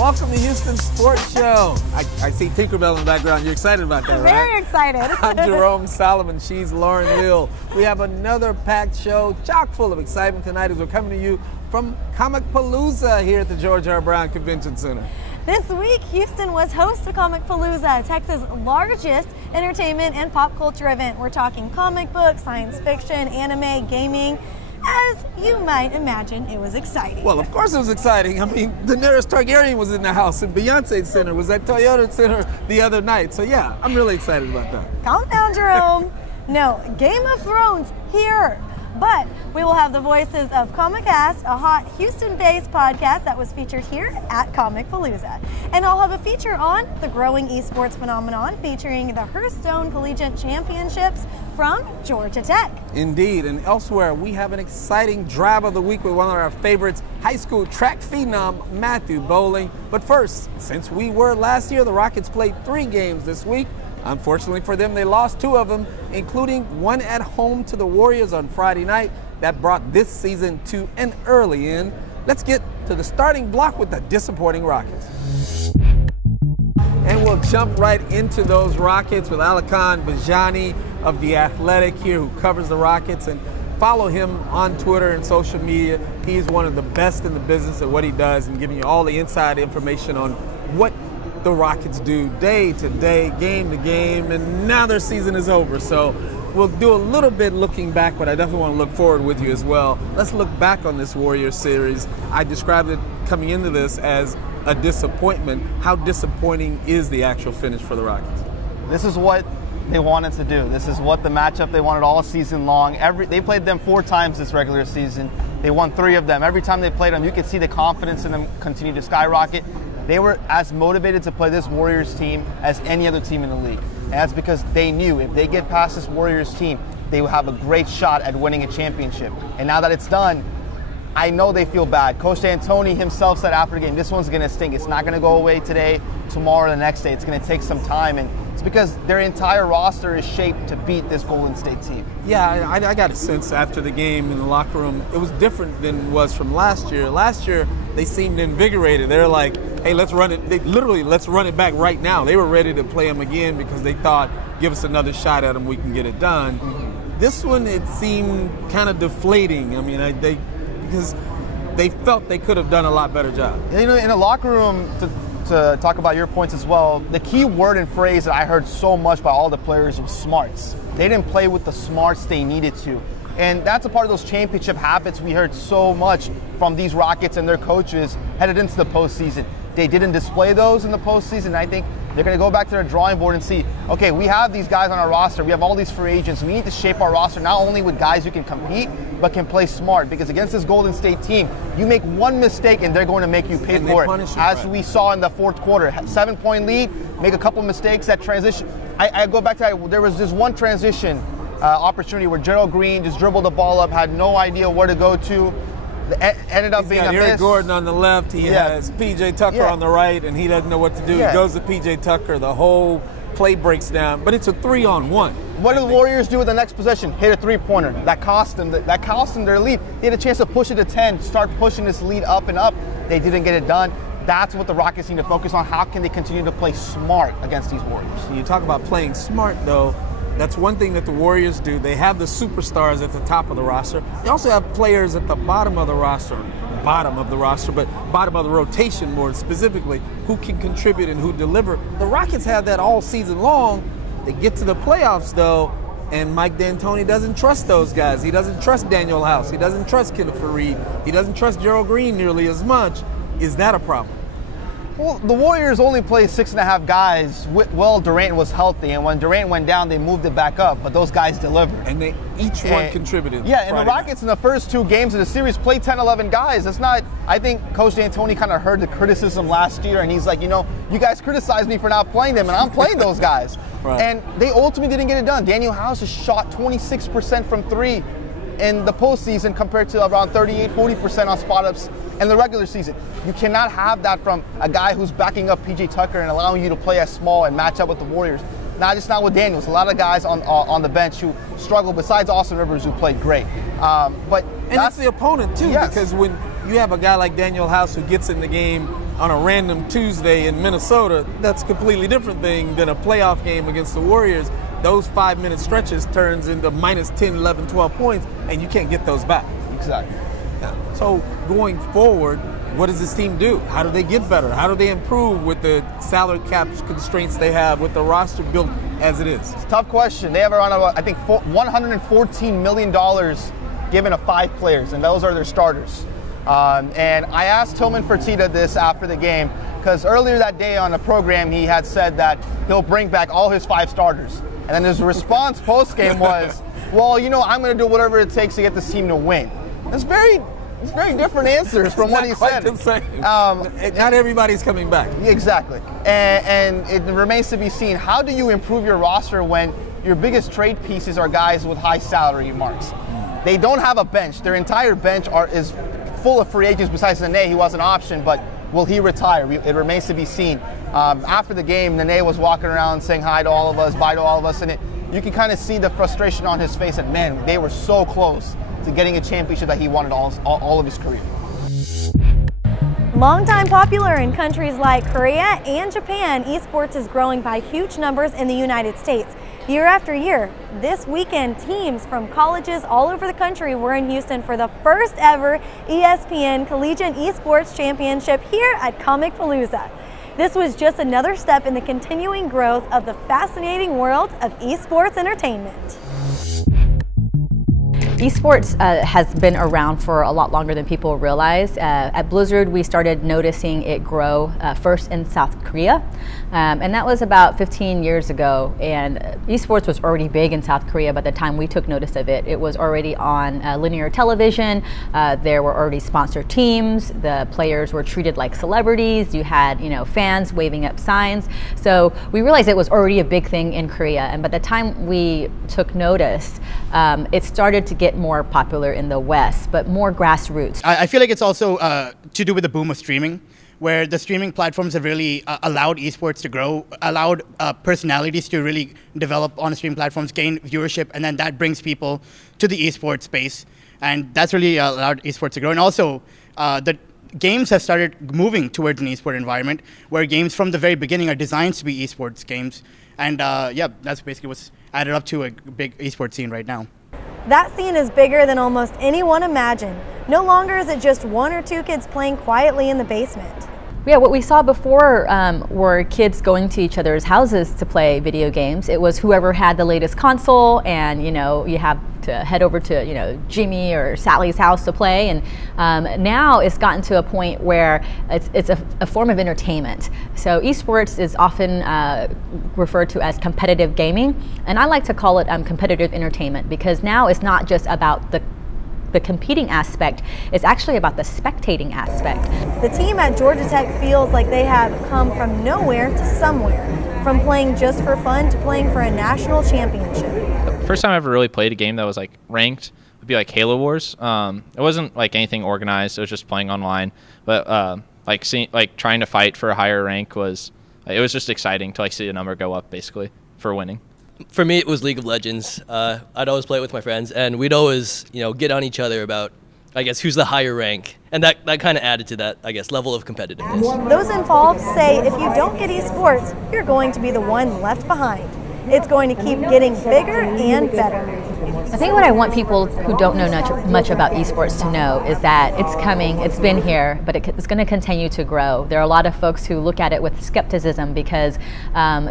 Welcome to Houston Sports Show. I see Tinkerbell in the background. You're excited about that, right? Very excited. I'm Jerome Solomon. She's Lauren Leal. We have another packed show, chock full of excitement tonight as we're coming to you from Comicpalooza here at the George R. Brown Convention Center. This week, Houston was host to Comicpalooza, Texas' largest entertainment and pop culture event. We're talking comic books, science fiction, anime, gaming. As you might imagine, it was exciting. Well, of course it was exciting. I mean, Daenerys Targaryen was in the house, and Beyonce Center was at Toyota Center the other night. So yeah, I'm really excited about that. Calm down, Jerome. No, Game of Thrones here. But we will have the voices of Comicast, a hot Houston-based podcast that was featured here at Comicpalooza. And I'll have a feature on the growing esports phenomenon featuring the Hearthstone Collegiate Championships from Georgia Tech. Indeed, and elsewhere we have an exciting drive of the week with one of our favorites, high school track phenom Matthew Bowling. But first, since we were last year, the Rockets played 3 games this week. Unfortunately for them, they lost 2 of them, including one at home to the Warriors on Friday night. That brought this season to an early end. Let's get to the starting block with the disappointing Rockets. And we'll jump right into those Rockets with Alykhan Bijani of The Athletic here, who covers the Rockets. And follow him on Twitter and social media. He's one of the best in the business at what he does and giving you all the inside information on what the Rockets do day to day, game to game, and now their season is over. So we'll do a little bit looking back, but I definitely want to look forward with you as well. Let's look back on this Warriors series. I described it coming into this as a disappointment. How disappointing is the actual finish for the Rockets? This is what they wanted to do. This is what the matchup they wanted all season long. They played them 4 times this regular season. They won 3 of them. Every time they played them, you could see the confidence in them continue to skyrocket. They were as motivated to play this Warriors team as any other team in the league. And that's because they knew if they get past this Warriors team, they will have a great shot at winning a championship. And now that it's done, I know they feel bad. Coach D'Antoni himself said after the game, this one's going to sting. It's not going to go away today, tomorrow, the next day. It's going to take some time. And it's because their entire roster is shaped to beat this Golden State team. Yeah, I got a sense after the game in the locker room, it was different than it was from last year. Last year, they seemed invigorated. They're like, hey, let's run it. Let's run it back right now. They were ready to play them again because they thought, give us another shot at them, we can get it done. Mm-hmm. This one, it seemed kind of deflating. I mean, because they felt they could have done a lot better job. You know, in the locker room, to talk about your points as well, the key word and phrase that I heard so much by all the players was smarts. They didn't play with the smarts they needed to. And that's a part of those championship habits we heard so much from these Rockets and their coaches headed into the postseason. They didn't display those in the postseason. I think they're going to go back to their drawing board and see, okay, we have these guys on our roster. We have all these free agents. We need to shape our roster not only with guys who can compete, but can play smart. Because against this Golden State team, you make one mistake and they're going to make you pay for it. As we saw in the 4th quarter, 7-point lead, make a couple mistakes, that transition. I go back to that. There was this one transition opportunity where Gerald Green just dribbled the ball up, had no idea where to go to. Ended up being a miss. Eric Gordon on the left. He has P.J. Tucker on the right, and he doesn't know what to do. He goes to P.J. Tucker. The whole play breaks down. But it's a 3-on-1. What do the Warriors do with the next possession? Hit a 3-pointer. That cost them their lead. They had a chance to push it to 10, start pushing this lead up and up. They didn't get it done. That's what the Rockets need to focus on. How can they continue to play smart against these Warriors? You talk about playing smart, though. That's one thing that the Warriors do. They have the superstars at the top of the roster. They also have players at the bottom of the roster, but bottom of the rotation more specifically, who can contribute and who deliver. The Rockets have that all season long. They get to the playoffs, though, and Mike D'Antoni doesn't trust those guys. He doesn't trust Daniel House. He doesn't trust Kenneth Faried. He doesn't trust Gerald Green nearly as much. Is that a problem? Well, the Warriors only played 6.5 guys while Durant was healthy, and when Durant went down, they moved it back up, but those guys delivered. And they each one contributed. Yeah, and the Rockets in the first 2 games of the series played 10, 11 guys. That's not, I think Coach D'Antoni kind of heard the criticism last year, and he's like, you know, you guys criticized me for not playing them, and I'm playing those guys. Right. And they ultimately didn't get it done. Daniel House has shot 26% from 3 in the postseason compared to around 38, 40% on spot-ups in the regular season. You cannot have that from a guy who's backing up P.J. Tucker and allowing you to play as small and match up with the Warriors. Not with Daniels. A lot of guys on the bench who struggle, besides Austin Rivers, who played great. But that's the opponent, too, yes. Because when you have a guy like Daniel House who gets in the game on a random Tuesday in Minnesota, that's a completely different thing than a playoff game against the Warriors. Those 5-minute stretches turns into minus 10, 11, 12 points, and you can't get those back. Exactly. Yeah. So going forward, what does this team do? How do they get better? How do they improve with the salary cap constraints they have, with the roster built as it is? It's a tough question. They have around, I think, $114 million given to 5 players, and those are their starters. And I asked Tillman Fertitta this after the game, because earlier that day on the program, he had said that he'll bring back all his 5 starters. And then his response post-game was, well, you know, I'm going to do whatever it takes to get this team to win. It's very different answers from what he said. Not everybody's coming back. Exactly. And it remains to be seen, how do you improve your roster when your biggest trade pieces are guys with high salary marks? They don't have a bench. Their entire bench is full of free agents besides Nene. He was an option, but will he retire? It remains to be seen. After the game, Nene was walking around saying hi to all of us, bye to all of us, and you can kind of see the frustration on his face that, man, they were so close to getting a championship that he wanted all of his career. Longtime popular in countries like Korea and Japan, esports is growing by huge numbers in the United States. Year after year, this weekend, teams from colleges all over the country were in Houston for the first ever ESPN Collegiate Esports Championship here at Comicpalooza. This was just another step in the continuing growth of the fascinating world of esports entertainment. Esports has been around for a lot longer than people realize. At Blizzard, we started noticing it grow first in South Korea, and that was about 15 years ago. And esports was already big in South Korea by the time we took notice of it. It was already on linear television. There were already sponsored teams. The players were treated like celebrities. You had, fans waving up signs. So we realized it was already a big thing in Korea. And by the time we took notice, it started to get more popular in the West, but more grassroots. I feel like it's also to do with the boom of streaming, where the streaming platforms have really allowed esports to grow, allowed personalities to really develop on streaming platforms, gain viewership, and then that brings people to the esports space. And that's really allowed esports to grow. And also, the games have started moving towards an esport environment, where games from the very beginning are designed to be esports games. And yeah, that's basically what's added up to a big esports scene right now. That scene is bigger than almost anyone imagined. No longer is it just 1 or 2 kids playing quietly in the basement. Yeah, what we saw before were kids going to each other's houses to play video games. It was whoever had the latest console, and you have to head over to Jimmy or Sally's house to play. And now it's gotten to a point where it's a form of entertainment. So esports is often referred to as competitive gaming, and I like to call it competitive entertainment, because now it's not just about the competing aspect, it's actually about the spectating aspect. The team at Georgia Tech feels like they have come from nowhere to somewhere, from playing just for fun to playing for a national championship. The first time I ever really played a game that was like ranked would be like Halo Wars. It wasn't like anything organized, it was just playing online, but trying to fight for a higher rank was just exciting to see a number go up basically for winning. For me, it was League of Legends. I'd always play it with my friends, and we'd always, get on each other about, I guess, who's the higher rank. And that kind of added to that, I guess, level of competitiveness. Those involved say if you don't get esports, you're going to be the one left behind. It's going to keep getting bigger and better. I think what I want people who don't know much about esports to know is that it's coming, it's been here, but it's going to continue to grow. There are a lot of folks who look at it with skepticism because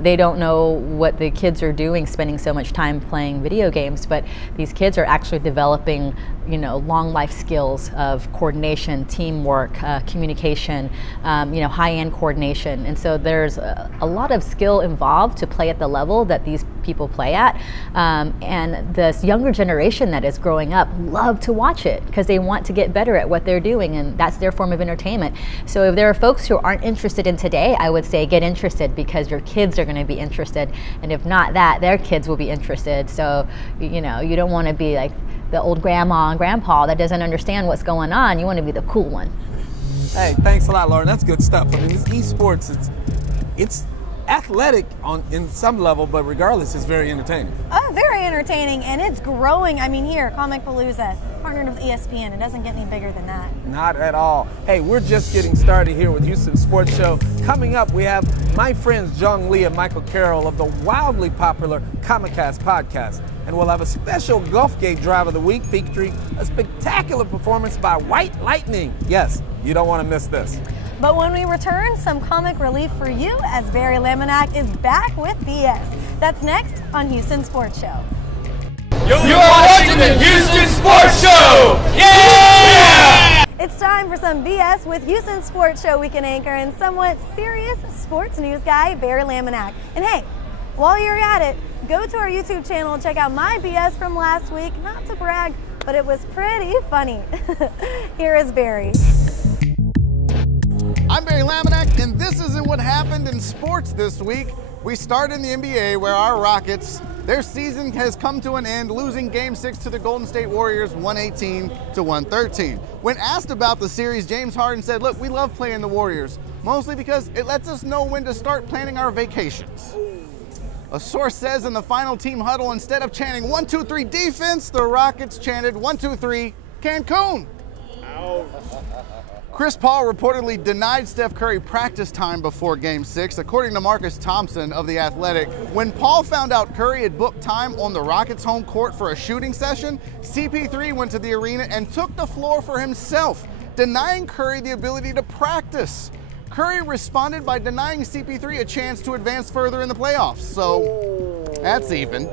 they don't know what the kids are doing, spending so much time playing video games, but these kids are actually developing long life skills of coordination, teamwork, communication, high-end coordination. And so there's a lot of skill involved to play at the level that these people play at. And this younger generation that is growing up love to watch it because they want to get better at what they're doing, and that's their form of entertainment. So if there are folks who aren't interested in today, I would say get interested, because your kids are going to be interested. And if not that, their kids will be interested. So, you don't want to be like the old grandma and grandpa that doesn't understand what's going on. You want to be the cool one. Hey, thanks a lot, Lauren. That's good stuff. I mean, esports, it's athletic in some level, but regardless, it's very entertaining. Oh, very entertaining, and it's growing. I mean, here, Comicpalooza, partnered with ESPN. It doesn't get any bigger than that. Not at all. Hey, we're just getting started here with Houston Sports Show. Coming up, we have my friends Jong, Leal, and Michael Carrell of the wildly popular Comicast Podcast. And we'll have a special golf game drive of the week featuring a spectacular performance by White Lightning. Yes, you don't want to miss this. But when we return, some comic relief for you as Barry Laminack is back with BS. That's next on Houston Sports Show. You are watching the Houston Sports Show! Yeah! It's time for some BS with Houston Sports Show weekend anchor and somewhat serious sports news guy, Barry Laminack. And hey, while you're at it, go to our YouTube channel and check out my BS from last week. Not to brag, but it was pretty funny. Here is Barry. I'm Barry Laminack, and this isn't what happened in sports this week. We start in the NBA, where our Rockets, their season has come to an end, losing Game 6 to the Golden State Warriors 118-113. When asked about the series, James Harden said, look, we love playing the Warriors, mostly because it lets us know when to start planning our vacations. A source says in the final team huddle, instead of chanting 1-2-3 defense, the Rockets chanted 1-2-3 Cancun. Chris Paul reportedly denied Steph Curry practice time before Game 6. According to Marcus Thompson of The Athletic, when Paul found out Curry had booked time on the Rockets' home court for a shooting session, CP3 went to the arena and took the floor for himself, denying Curry the ability to practice. Curry responded by denying CP3 a chance to advance further in the playoffs. So that's even.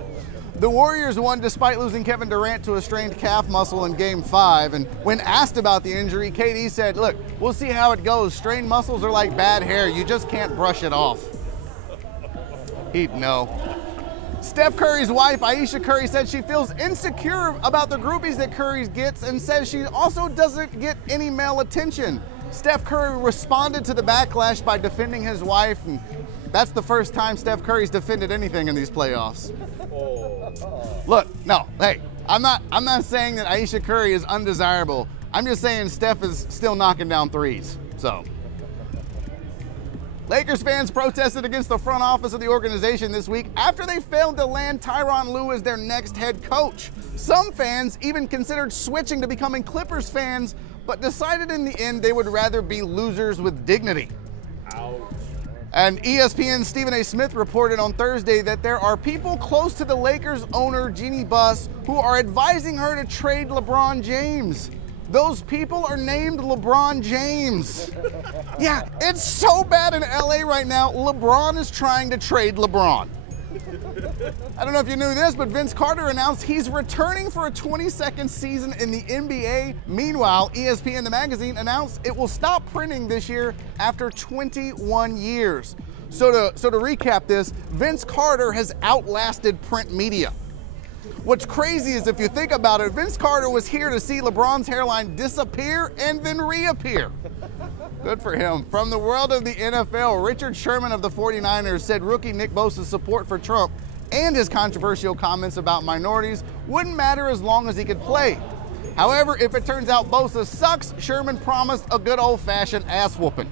The Warriors won despite losing Kevin Durant to a strained calf muscle in Game 5. And when asked about the injury, KD said, look, we'll see how it goes. Strained muscles are like bad hair. You just can't brush it off. He'd know. Steph Curry's wife, Ayesha Curry, said she feels insecure about the groupies that Curry gets and says she also doesn't get any male attention. Steph Curry responded to the backlash by defending his wife, and that's the first time Steph Curry's defended anything in these playoffs. Look, no, hey, I'm not saying that Ayesha Curry is undesirable. I'm just saying Steph is still knocking down threes, so. Lakers fans protested against the front office of the organization this week after they failed to land Tyronn Lue as their next head coach. Some fans even considered switching to becoming Clippers fans, but decided in the end they would rather be losers with dignity. Ouch. And ESPN's Stephen A. Smith reported on Thursday that there are people close to the Lakers owner, Jeannie Buss, who are advising her to trade LeBron James. Those people are named LeBron James. Yeah, it's so bad in LA right now, LeBron is trying to trade LeBron. I don't know if you knew this, but Vince Carter announced he's returning for a 22nd season in the NBA. Meanwhile, ESPN the magazine announced it will stop printing this year after 21 years. So to recap this, Vince Carter has outlasted print media. What's crazy is if you think about it, Vince Carter was here to see LeBron's hairline disappear and then reappear. Good for him. From the world of the NFL, Richard Sherman of the 49ers said rookie Nick Bosa's support for Trump and his controversial comments about minorities wouldn't matter as long as he could play. However, if it turns out Bosa sucks, Sherman promised a good old-fashioned ass whooping.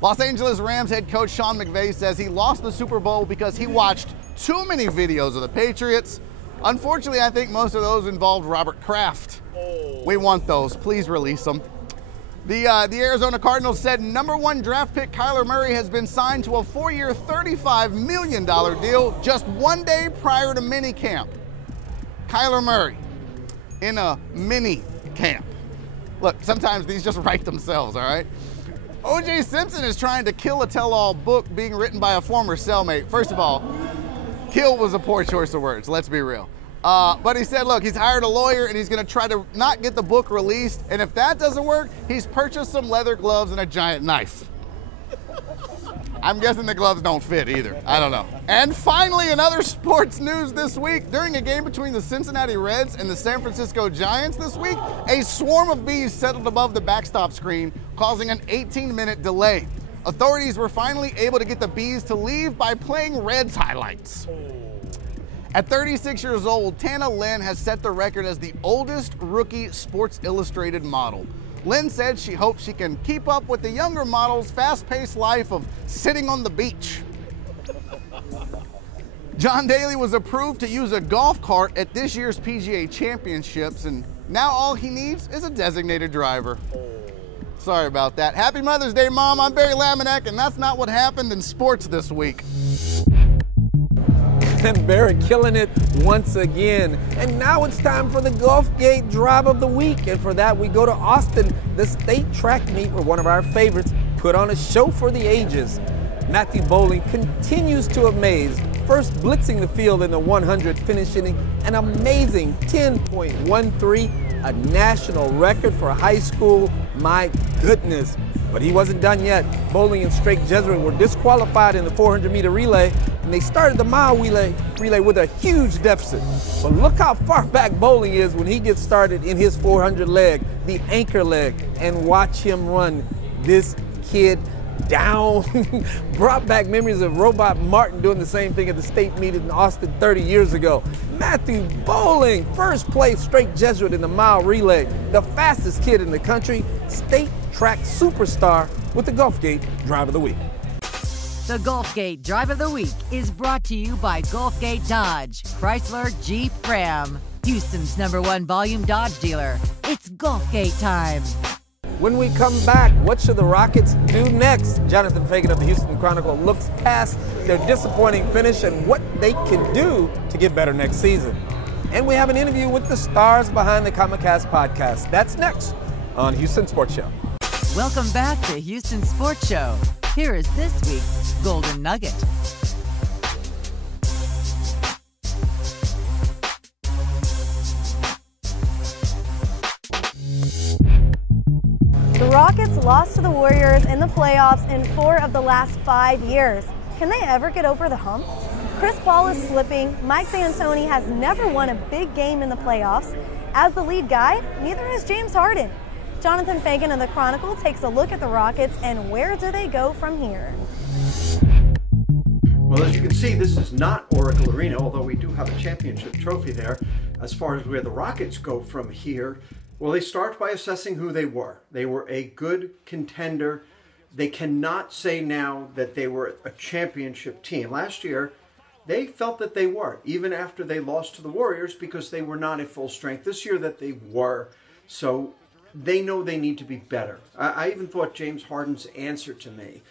Los Angeles Rams head coach Sean McVay says he lost the Super Bowl because he watched too many videos of the Patriots. Unfortunately, I think most of those involved Robert Kraft. We want those. Please release them. The Arizona Cardinals said #1 draft pick Kyler Murray has been signed to a 4-year, $35 million deal just 1 day prior to minicamp. Kyler Murray in a mini camp. Look, sometimes these just write themselves, all right? O.J. Simpson is trying to kill a tell-all book being written by a former cellmate. First of all, kill was a poor choice of words, let's be real. But he said, look, he's hired a lawyer and he's gonna try to not get the book released. And if that doesn't work, he's purchased some leather gloves and a giant knife. I'm guessing the gloves don't fit either. I don't know. And finally, in other sports news this week, during a game between the Cincinnati Reds and the San Francisco Giants this week, a swarm of bees settled above the backstop screen, causing an 18-minute delay. Authorities were finally able to get the bees to leave by playing Reds highlights. At 36 years old, Tana Lynn has set the record as the oldest rookie Sports Illustrated model. Lynn said she hopes she can keep up with the younger model's fast-paced life of sitting on the beach. John Daly was approved to use a golf cart at this year's PGA Championships, and now all he needs is a designated driver. Sorry about that. Happy Mother's Day, Mom. I'm Barry Laminack, and that's not what happened in sports this week. And Barry killing it once again. And now it's time for the Gulfgate Drive of the Week. And for that, we go to Austin, the state track meet where one of our favorites put on a show for the ages. Matthew Bowling continues to amaze, first blitzing the field in the 100, finishing an amazing 10.13, a national record for high school. My goodness. But he wasn't done yet. Bowling and Strake Jesuit were disqualified in the 400-meter relay, and they started the mile relay with a huge deficit. But look how far back Bowling is when he gets started in his 400 leg, the anchor leg, and watch him run this kid down. Brought back memories of Robot Martin doing the same thing at the state meet in Austin 30 years ago. Matthew Bowling, first place Strake Jesuit in the mile relay, the fastest kid in the country, state track superstar with the Gulfgate Drive of the Week. The Gulfgate Drive of the Week is brought to you by Gulfgate Dodge, Chrysler Jeep Ram, Houston's #1 volume Dodge dealer. It's Gulfgate time. When we come back, what should the Rockets do next? Jonathan Feigen of the Houston Chronicle looks past their disappointing finish and what they can do to get better next season. And we have an interview with the stars behind the Comicast Podcast. That's next on Houston Sports Show. Welcome back to Houston Sports Show. Here is this week's Golden Nugget. The Rockets lost to the Warriors in the playoffs in 4 of the last 5 years. Can they ever get over the hump? Chris Paul is slipping. Mike D'Antoni has never won a big game in the playoffs. As the lead guy, neither has James Harden. Jonathan Feigen of the Chronicle takes a look at the Rockets and where do they go from here? Well, as you can see, this is not Oracle Arena, although we do have a championship trophy there. As far as where the Rockets go from here, well, they start by assessing who they were. They were a good contender. They cannot say now that they were a championship team. Last year, they felt that they were, even after they lost to the Warriors, because they were not at full strength. This year that they were. So they know they need to be better. I even thought James Harden's answer to me,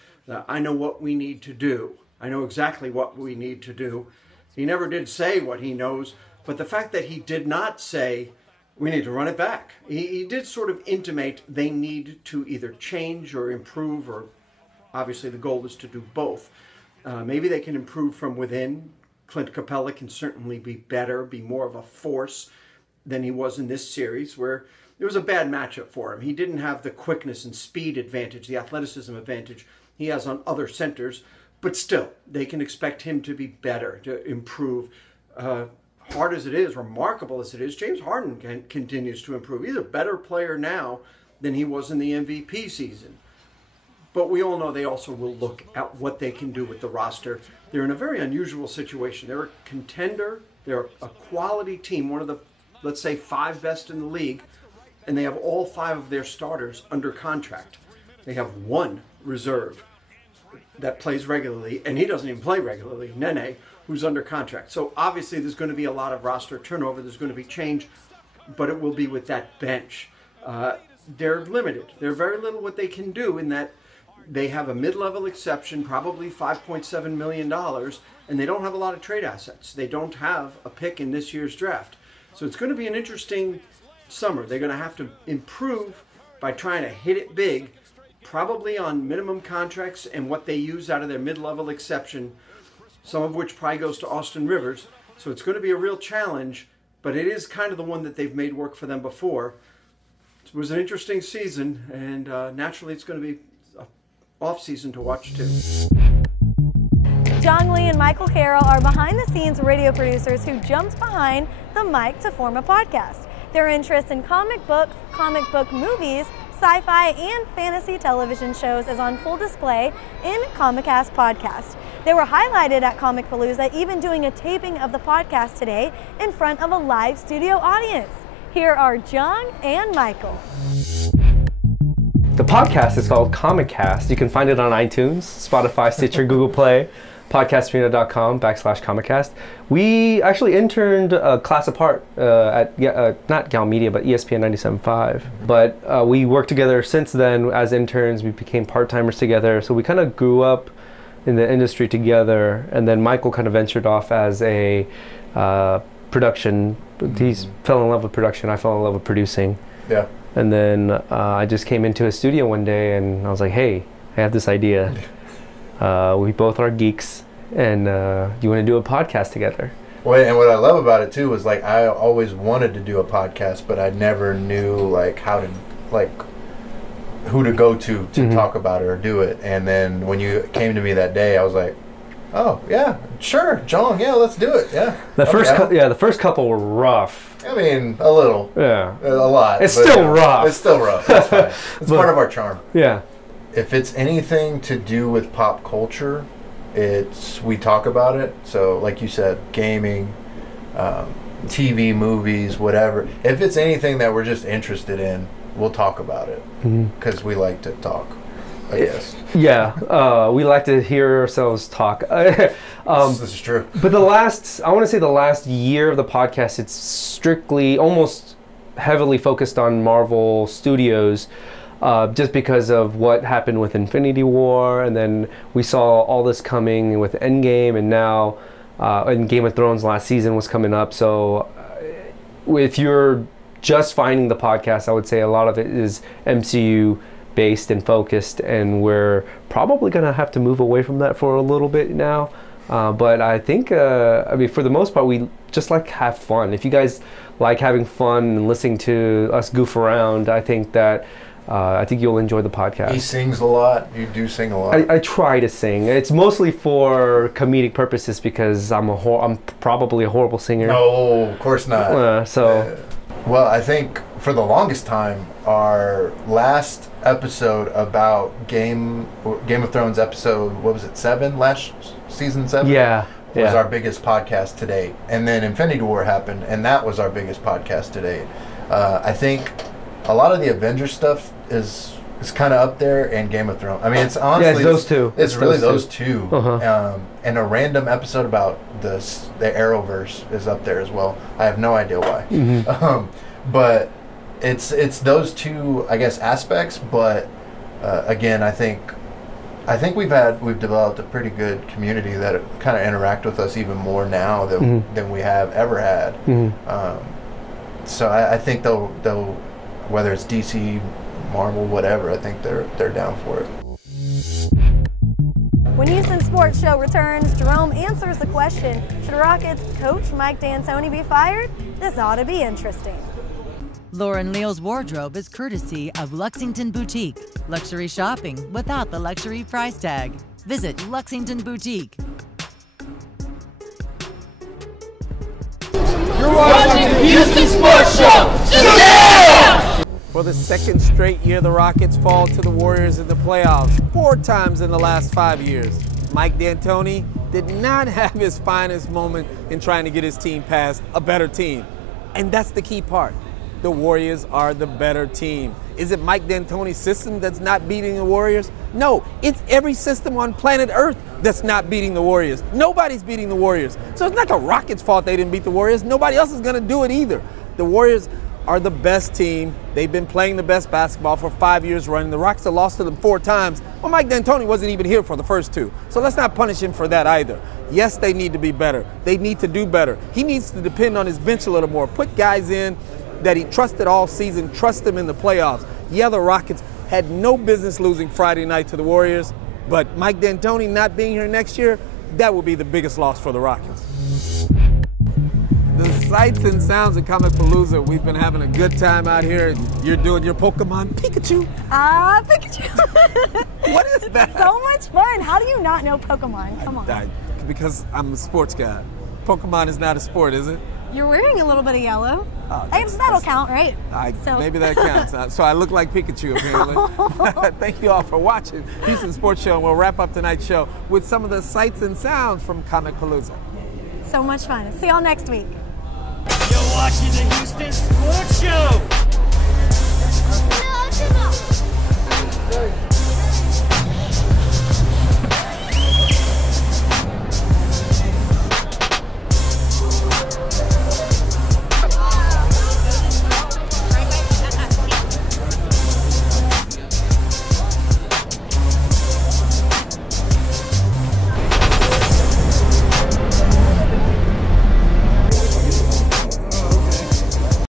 I know what we need to do. I know exactly what we need to do. He never did say what he knows, but the fact that he did not say, we need to run it back. He did sort of intimate they need to either change or improve, or obviously the goal is to do both. Maybe they can improve from within. Clint Capella can certainly be better, be more of a force than he was in this series, where it was a bad matchup for him. He didn't have the quickness and speed advantage, the athleticism advantage he has on other centers, but still, they can expect him to be better, to improve. Hard as it is, remarkable as it is, James Harden continues to improve. He's a better player now than he was in the MVP season. But we all know they also will look at what they can do with the roster. They're in a very unusual situation. They're a contender. They're a quality team, one of the, let's say, 5 best in the league, and they have all 5 of their starters under contract. They have 1 reserve that plays regularly, and he doesn't even play regularly, Nene, who's under contract. So obviously there's going to be a lot of roster turnover. There's going to be change, but it will be with that bench. They're limited. They're very little what they can do in that they have a mid-level exception, probably $5.7 million, and they don't have a lot of trade assets. They don't have a pick in this year's draft. So it's going to be an interesting summer. They're going to have to improve by trying to hit it big, probably on minimum contracts and what they use out of their mid-level exception, some of which probably goes to Austin Rivers. So it's going to be a real challenge, but it is kind of the one that they've made work for them before. It was an interesting season, and naturally it's going to be an off-season to watch too. Jong, Lee, and Michael Carrell are behind-the-scenes radio producers who jumped behind the mic to form a podcast. Their interest in comic books, comic book movies, sci-fi, and fantasy television shows is on full display in Comicast Podcast. They were highlighted at Comicpalooza, even doing a taping of the podcast today in front of a live studio audience. Here are Jong and Michael. The podcast is called Comicast. You can find it on iTunes, Spotify, Stitcher, Google Play, podcastarena.com/Comicast. We actually interned a class apart at not Gal Media, but ESPN 97.5. But we worked together since then as interns. We became part-timers together. So we kind of grew up in the industry together. And then Michael kind of ventured off as a production. He fell in love with production. I fell in love with producing. Yeah. And then I just came into his studio one day and I was like, hey, I have this idea. We both are geeks, and you want to do a podcast together? Well, and what I love about it too was like I always wanted to do a podcast, but I never knew like how to who to go to talk about it or do it. And then when you came to me that day, I was like, oh yeah, sure, Jong, yeah, let's do it. Yeah. The first couple were rough. I mean, a little. Yeah. A lot. It's still rough. It's still rough. That's fine. It's part of our charm. Yeah. If it's anything to do with pop culture, we talk about it. So, like you said, gaming, TV, movies, whatever. If it's anything that we're just interested in, we'll talk about it because we like to talk, I guess. Yeah, we like to hear ourselves talk. This is true. But I want to say the last year of the podcast, it's strictly, almost heavily focused on Marvel Studios. Just because of what happened with Infinity War, and then we saw all this coming with Endgame, and now and Game of Thrones last season was coming up. So if you're just finding the podcast, I would say a lot of it is MCU based and focused, and we're probably going to have to move away from that for a little bit now. But I think, I mean, for the most part, we just like have fun. If you guys like having fun and listening to us goof around, I think you'll enjoy the podcast. He sings a lot. You do sing a lot. I try to sing. It's mostly for comedic purposes because I'm probably a horrible singer. No, of course not. Well, I think for the longest time, our last episode about Game of Thrones episode, what was it, 7? Season 7? Yeah. Was our biggest podcast to date. And then Infinity War happened, and that was our biggest podcast to date. I think a lot of the Avengers stuff is kind of up there, and Game of Thrones. I mean, it's honestly it's those two. It's really those two. And a random episode about the Arrowverse is up there as well. I have no idea why, but it's those two, I guess, aspects. But again, I think we've developed a pretty good community that kind of interact with us even more now than we have ever had. So I think they'll whether it's DC, Marvel, whatever, I think they're down for it. When Houston Sports Show returns, Jerome answers the question, should Rockets coach Mike D'Antoni be fired? This ought to be interesting. Lauren Leal's wardrobe is courtesy of Lexington Boutique. Luxury shopping without the luxury price tag. Visit Lexington Boutique. You're watching the Houston Sports Show! Yeah! For the second straight year, the Rockets fall to the Warriors in the playoffs 4 times in the last 5 years. Mike D'Antoni did not have his finest moment in trying to get his team past a better team. And that's the key part. The Warriors are the better team. Is it Mike D'Antoni's system that's not beating the Warriors? No, it's every system on planet Earth that's not beating the Warriors. Nobody's beating the Warriors. So it's not the Rockets' fault they didn't beat the Warriors. Nobody else is going to do it either. The Warriors are the best team. They've been playing the best basketball for 5 years running. The Rockets have lost to them 4 times. Well, Mike D'Antoni wasn't even here for the first 2. So let's not punish him for that either. Yes, they need to be better. They need to do better. He needs to depend on his bench a little more. Put guys in that he trusted all season, trust them in the playoffs. Yeah, the Rockets had no business losing Friday night to the Warriors, but Mike D'Antoni not being here next year, that will be the biggest loss for the Rockets. The sights and sounds of Comicpalooza. We've been having a good time out here. You're doing your Pokemon Pikachu. Pikachu. What is that? It's so much fun. How do you not know Pokemon? Come on. Because I'm a sports guy. Pokemon is not a sport, is it? You're wearing a little bit of yellow. I guess that'll count, right? Maybe that counts. So I look like Pikachu, apparently. Thank you all for watching Houston Sports Show, and we'll wrap up tonight's show with some of the sights and sounds from Comicpalooza. So much fun. See y'all next week. You're watching the Houston